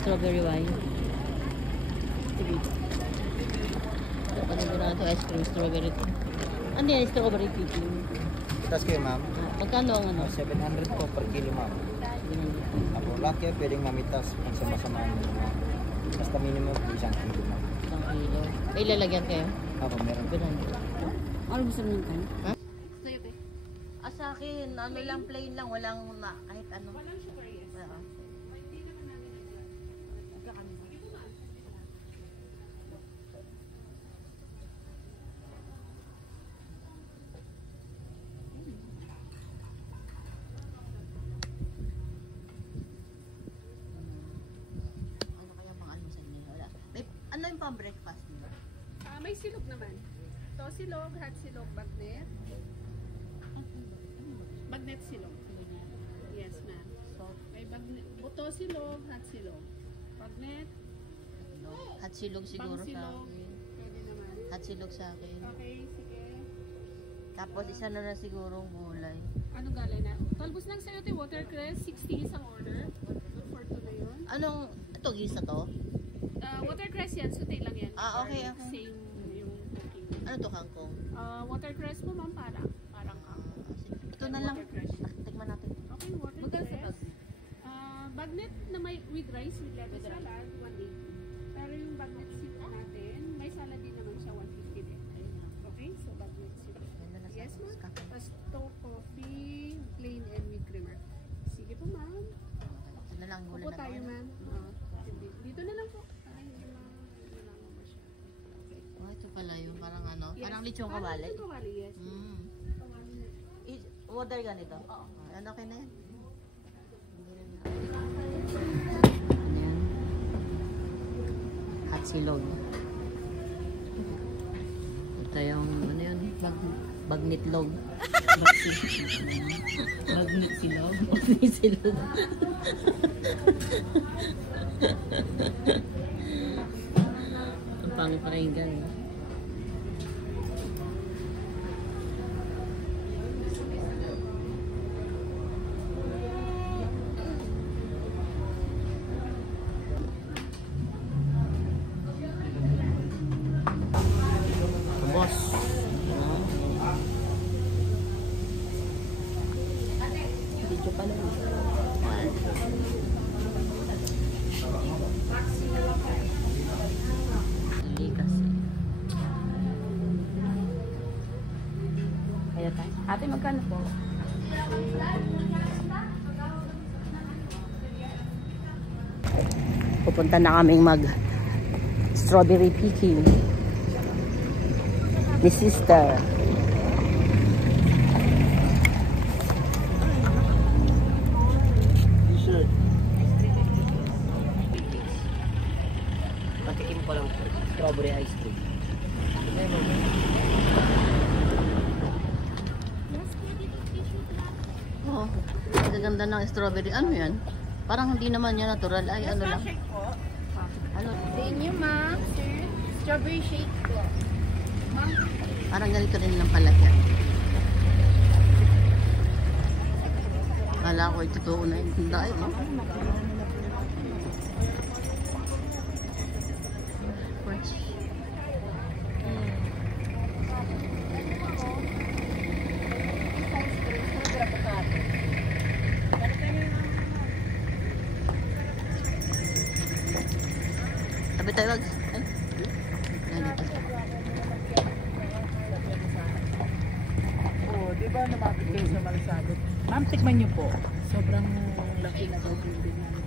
Strawberry wine. Sige. Panigyan natin ice cream, strawberry. Ano yan, strawberry picking? Tapos kayo ma'am? Magkano ang ano? 700 po per kilo ma'am. Ako, laki pwedeng mamitas kung sama-samaan mo ma'am. Basta minimum po 1 kilo ma'am. 1 kilo. Ay, lalagyan kayo? Ako, meron po. Ano gusto mo nito? Ha? Sa akin, ano lang, plain lang, walang kahit ano. Walang sugar, yes. Ano yung pang-breakfast nyo? May silog naman. To silog, hot silog, bagnet. Bagnet silog. Yes, ma'am. So, may bagnet. Buto silog, hot silog. Bagnet. Hot silog siguro sa akin. Pwede naman. Hot silog sa akin. Okay, sige. Tapos isa na na sigurong gulay. Anong galay na? Talbos ng sayote, watercress, 60 isang order. Good for today yun. Anong, ito gisa to? Watercress yan, suti lang yan. Okay, okay. Same yung cooking. Ano to, kangkong? Watercress po ma'am, parang kangkong. Ito na lang. Tikman natin. Okay, watercress. Bagnet na may with rice, with lettuce salad, 180. Pero yung bagnet soup natin, may salad din naman siya, 150 din. Okay, so bagnet soup. Yes ma'am. Tapos to coffee, plain and with creamer. Sige po ma'am. Ito na lang, gulay Upo na tayo ma'am. Dito na lang po. Oh, ito pala yung parang ano, yes. Parang lechong kawali. Lechong kawali, yes. Order ganito? Oo. Ano okay na yan? Ayan. Hot silog. Ito yung, ano yun? Bagnitlog. Bagnet silog. Bagnet silog. Ang pangit pakinggan. Boss. Video pa lang. Hindi kasi. Kaya tayo. Ate, magkano po? Pupunta na kaming mag strawberry picking ni sister. T-shirt. Patikim ko lang po. Strawberry ice cream. Oh, gaganda ng strawberry. Ano yan? Parang hindi naman yan natural. Ay, ano lang. Ano? Sa inyo ma'am, sir. Strawberry shake po. Parang ganito rin lang pala yan. Kala ko ito totoo na yung tindahan, no? Fresh. Sabi tayo wag. Ay. Diba namapit kayo sa Malasado? Ma'am, tikman nyo po. Sobrang laki na daw building namin.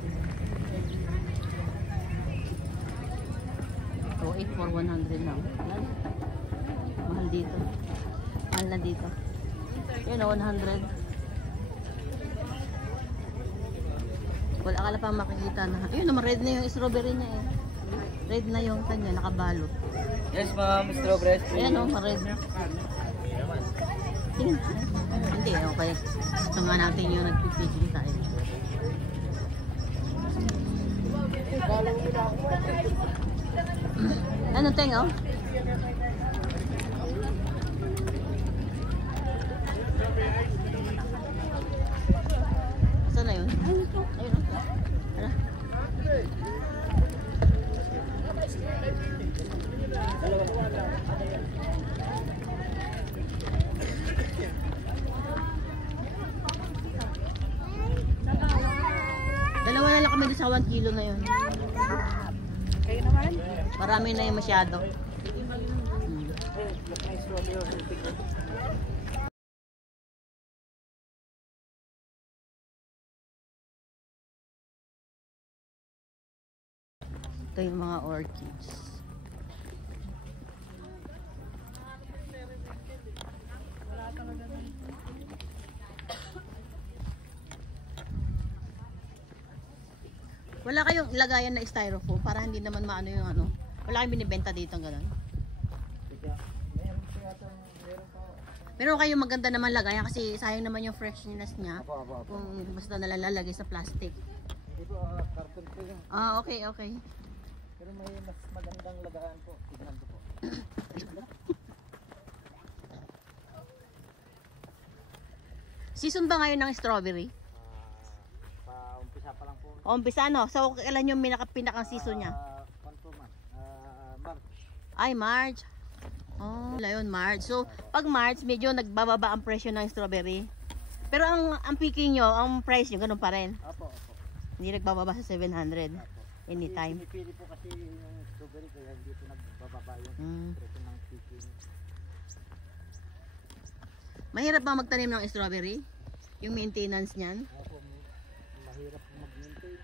So, 8 for 100 now. Mahal dito. Mahal na dito. Yun na, 100. Wala akala pa makikita na. Ayun naman, red na yung strawberry niya eh. Red na yung kanya, nakabalot. Yes ma'am, strawberry. Ayan o, red. Hindi, okay. Sama natin yung nagpipigil tayo. Ano teng, oh? Saan na yun? Ayun, oh. Tara. Dalawa na lang kami doon sa 1 kilo na yun. Kayo naman? Marami na yung masyado. Ito yung mga orchids. Wala kayong lagayan na styrofoam para hindi naman maano yung ano. Wala kayong binibenta dito gano'n. Pero kayo maganda naman lagayan kasi sayang naman yung freshness niya. Kung basta nalalagay sa plastic. Hindi po, carton po yun. Ah, okay, okay. Pero may mas magandang lagaan po. Tignan ko po. Season ba ngayon ng strawberry? Pa-umpisa pa lang po. O umpisa no? So kailan yung pinakang season niya? March. Ay, March. Oh, wala yun, March. So pag March, medyo nagbababa ang presyo ng strawberry. Pero ang picking nyo, ang price nyo, ganun pa rin. Opo, opo. Hindi nagbababa sa 700 anytime. Pinipili po kasi yung strawberry kaya hindi po nagbababa yung presyo ng picking. Mahirap ba magtanim ng strawberry? Yung maintenance niyan? Opo, mahirap po mag-maintain.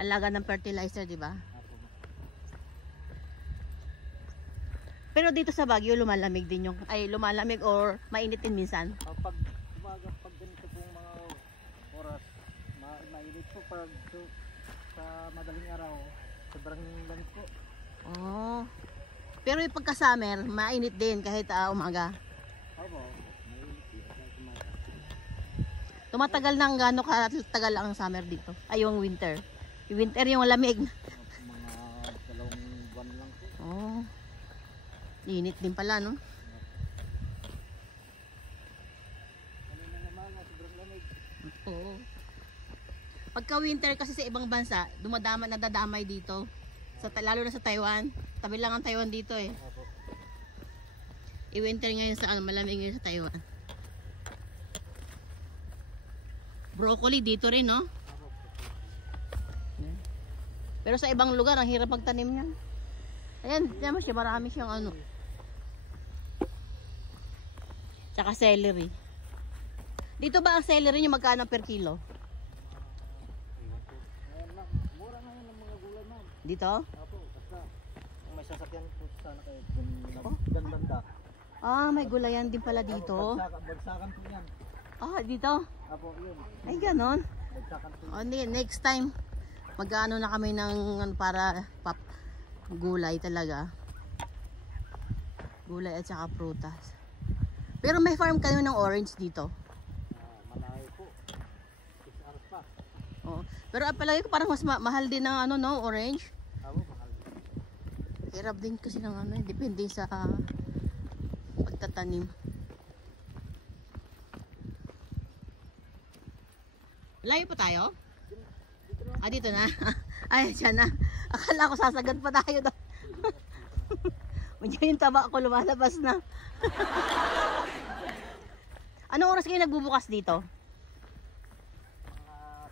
Alaga ng fertilizer, di ba? Opo. Pero dito sa Baguio, lumalamig din yung, ay lumalamig or mainit din minsan. Pag umaga, pag ganito pong mga oras, mainit po pag sa madaling araw, sobrang lamig po. Oh. Pero yung pagka-summer, mainit din kahit umaga. Opo, mainit po. Kahit umaga. Tumatagal ng gaano katagal ang summer dito. Ay, yung winter. Yung winter yung lamig. Mga 2 buwan lang po. Oh. Init din pala, no? Kanina naman, sobrang lamig. Oo. Pagka winter kasi sa ibang bansa, nadadamay dito. Lalo na sa Taiwan. Tabi lang ang Taiwan dito eh. Opo. I-winter ngayon sa malamig ngayon sa Taiwan. Broccoli dito rin, no? Pero sa ibang lugar, ang hirap magtanim niyan. Ayan, tiyan mo siya, marami siyang ano. Tsaka celery. Dito ba ang celery niyo magkano per kilo? Ngayon lang, mura ngayon ang mga gulay ma'am. Dito? Opo, basta kung may sasakyan po sana kayo kung ganda. Ah, may gulayan din pala dito. Bagsakan po yan. Ah, dito? Opo, yun. Ay, ganon. Bagsakan po. O, next time, mag-ano na kami ng para gulay talaga. Gulay at saka prutas. Pero may farm kayo ng orange dito. Malayo po. 6 hours pa. Oo. Pero palagi ko parang mas mahal din ng ano, no, orange. Opo, mahal. Hirap din kasi ng ano, depende sa pagtatanim. Layo pa tayo? Ah, dito na. Ay, dyan na. Akala ko sasagad pa tayo doon. Medyo yung taba ko lumalabas na. Anong oras kayo nagbubukas dito?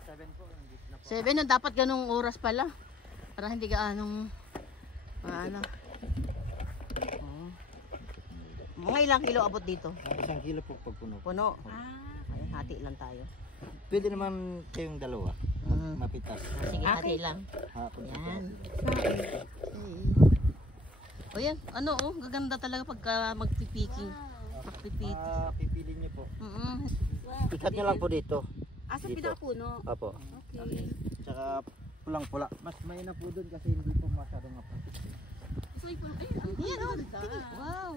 Mga 7 po. Hindi na po. 7 na, dapat ganung oras pala. Para hindi ka anong ano. Oh. Mga ilang kilo abot dito? 1 kilo po pag puno. Puno. Ay, hati lang tayo. Pwede naman kayong dalawa. Mapitas. Sige, hati lang. Hapon. Yan. O yan, ano oh, gaganda talaga pagka magpipiking. Magpipit. Pipili niyo po. Wow. Ikat niyo lang po dito. Asa Dito. pinakuno? Opo. Okay. Tsaka pulang-pula. Mas may na po doon kasi hindi po masyadong mapapit. So, Yan oh, wow.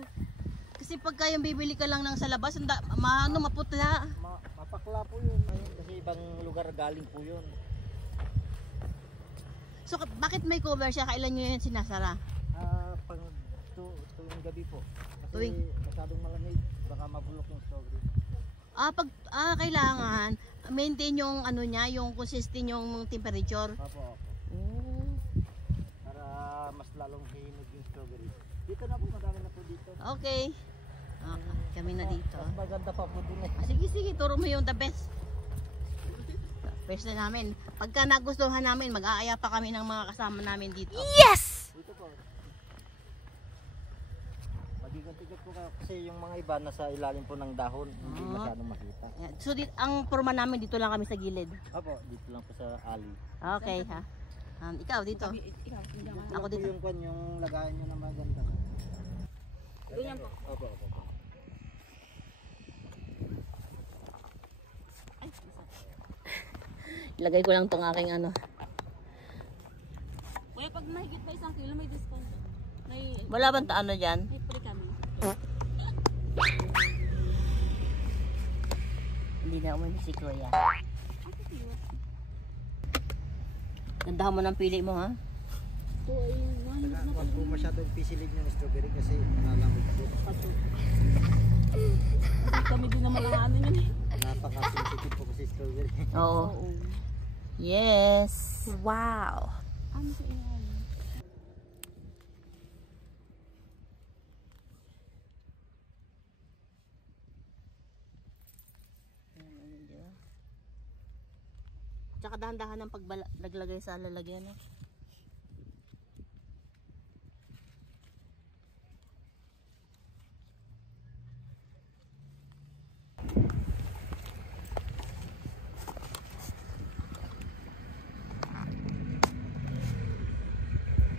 kapag kayong bibili ka lang ng sa labas, maputla. Mapakla po yun. Kasi ibang lugar galing po yun. So bakit may cover siya? Kailan nyo yan sinasara? Pag tuwing gabi po. Kasi Tuwing- masyadong malamig. Baka mabulok yung strawberry. Kailangan maintain yung ano niya, yung consistent yung temperature. Opo. Oh. Para mas lalong hinog yung strawberry. Dito na po, madami na po dito. Okay. Kami na dito. Mas maganda pa po dun eh. Sige, turo mo yung the best. Best na namin. Pagka nagustuhan namin, mag-aaya pa kami ng mga kasama namin dito. Dito po. Magigantigat po kasi yung mga iba nasa ilalim po ng dahon. Hindi masyadong makita. So, ang forma namin dito lang kami sa gilid. Opo, dito lang po sa alley. Okay, ha. Ikaw dito. Ako dito. Yung kwan, yung lagayan nyo na maganda. Ganyan po. Opo. Ilagay ko lang tong aking ano. Kuya, pag mahigit pa 1 kilo, may discount. Wala bang ano dyan? May free kami. Hindi na umami si Kuya. Ganda mo ng pili mo, ha? Ito ay mahigit na Huwag po masyadong pisilin yung strawberry kasi malalamig po. kami din naman ang ano yun. Napaka-sensitive po kasi strawberry. Oo. Yes. Wow. Ano sa inyo? Tsaka dahan-dahan ng paglaglagay sa lalagyan.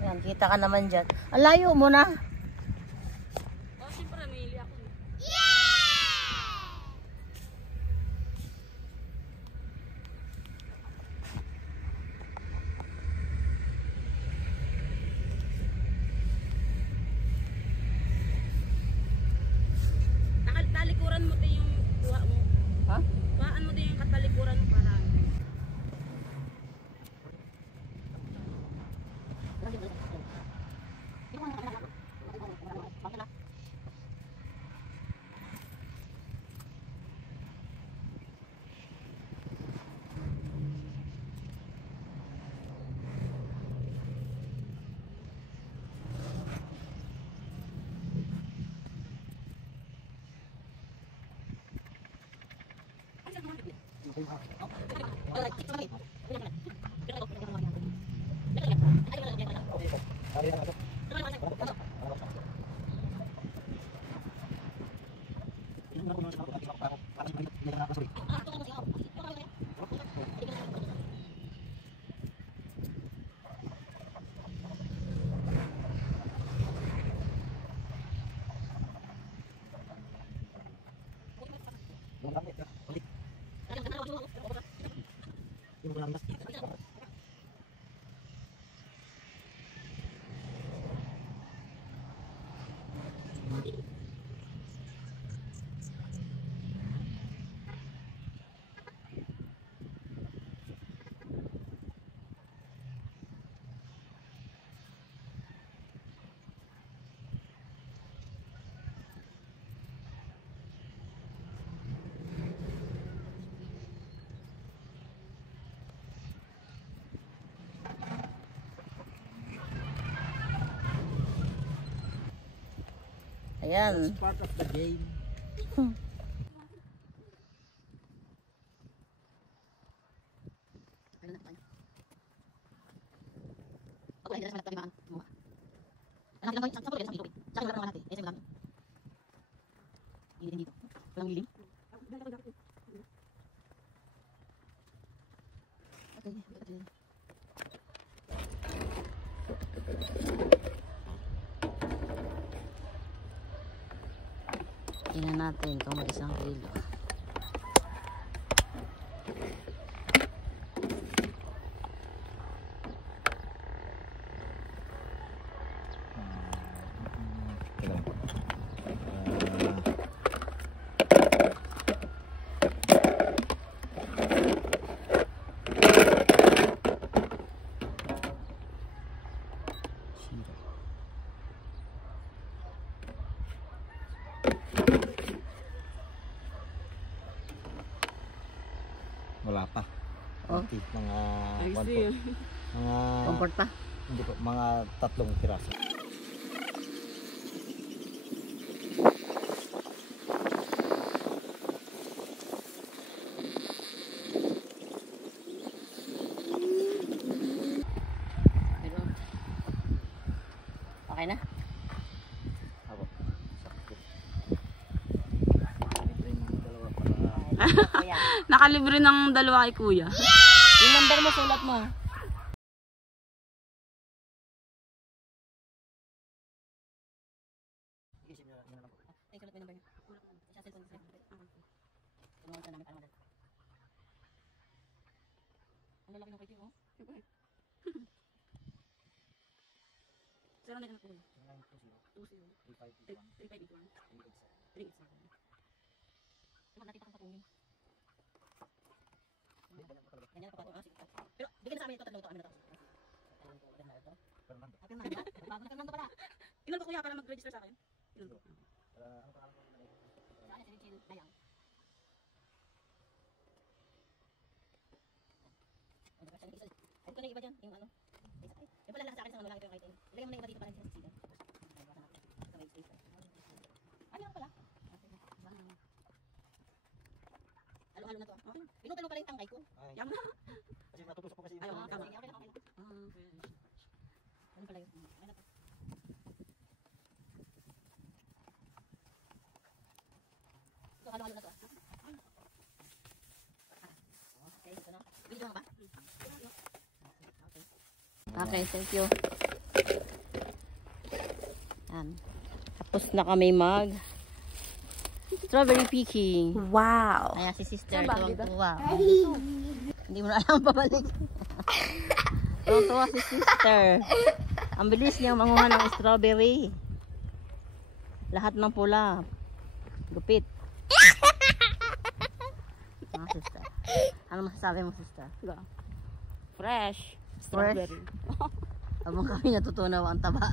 Yan, kita ka naman dyan. Ang layo mo na. Oh, siyempre, may ako. Talikuran mo din yung kuha mo. Ha? Kuhaan mo din yung katalikuran mo para. Ayan. It's part of the game. Tingnan natin kung may 1 kilo. 20, mga I 1 po. see. Mga Comfort pa. hindi po, mga 3 piraso. Pero, okay na? Apo. Sakto. Libre ng dalawa para Kuya. Nakalibre ng 2 kay kuya. Yung number mo, sulat mo. Ay, sulat mo yung number niya. Sa cellphone ko. Tumawag ka namin para madal. Ang lalaki ng kaitin, oh. 0 na lang po. 3581. 387. Natin pa kang patungan. Ganyan pa patungan. Pero, bigyan na sa amin ito, tatlo ito, amin na ito. Fernando. Bago na Fernando pala. Ilan po kuya para mag-register sa akin? Ilan po? Saan na si Richie Dayang? Ay, ko na yung iba dyan, yung ano. Yung pala lang sa akin sa malaki ito yung item. Ilagay mo na yung iba dito para hindi sa sisigan. Sa may space. Ano lang pala? Halo-halo na to. Okay. Pinutalo pala yung tangkay ko. Yan na. Kasi natutusok ko kasi. Ay, oo, tama. Sige, okay lang, okay lang. Ano pala yun? Okay na to. Ito, halo-halo na to. Okay, ito na. Video nga ba? Okay, thank you. Yan. Tapos na kami mag strawberry picking. Wow. Ayan si sister, Saan ba? Dito? tuwang-tuwa. Hindi mo na alam pabalik. Tuwang-tuwa si sister. Ang bilis niya manguha ng strawberry. Lahat ng pula. Gupit. Sister. Ano masasabi mo, sister? Fresh. Fresh. Habang kami natutunaw ang taba.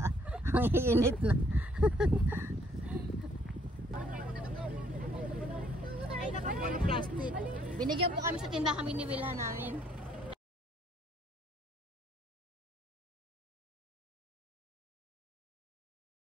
Ang iinit na. Plastic. Binigyan po kami sa tindahan, binibilhan namin.